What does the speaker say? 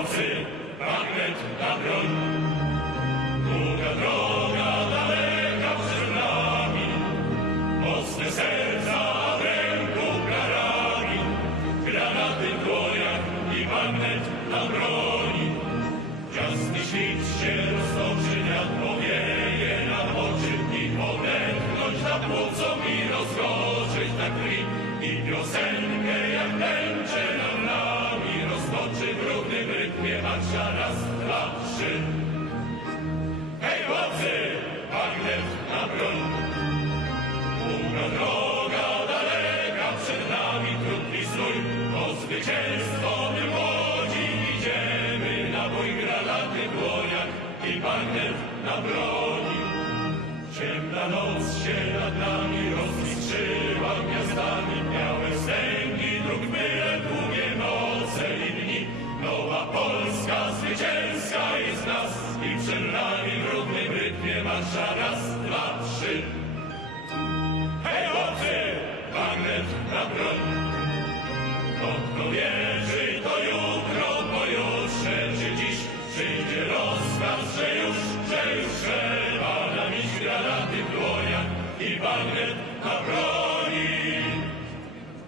chłopcy, magnet na broń. Długa droga daleka przed nami, mocne serca w ręku karami, granaty w dłoniach i magnet na broni. Jasny świt się roztoczy, wiatr powieje na oczy i odetchnąć na płucą i rozgoczyć na krwi i piosenkę jak tęczę rytmie marsza raz, dwa, trzy. Hej chłopcy, magnet na broń. Długa droga daleka przed nami krótki stój, po zwycięstwo my młodzi idziemy na bój granaty w dłoniach i bagnet na broni. Ciemna noc się nad nami rozmistrzyła zwycięska jest nas i przed nami w równym rytmie marsza raz, dwa, trzy. Hej chłopcy, magnet na broń. Kto wierzy, to jutro, pojutrze czy dziś przyjdzie rozkaz, że już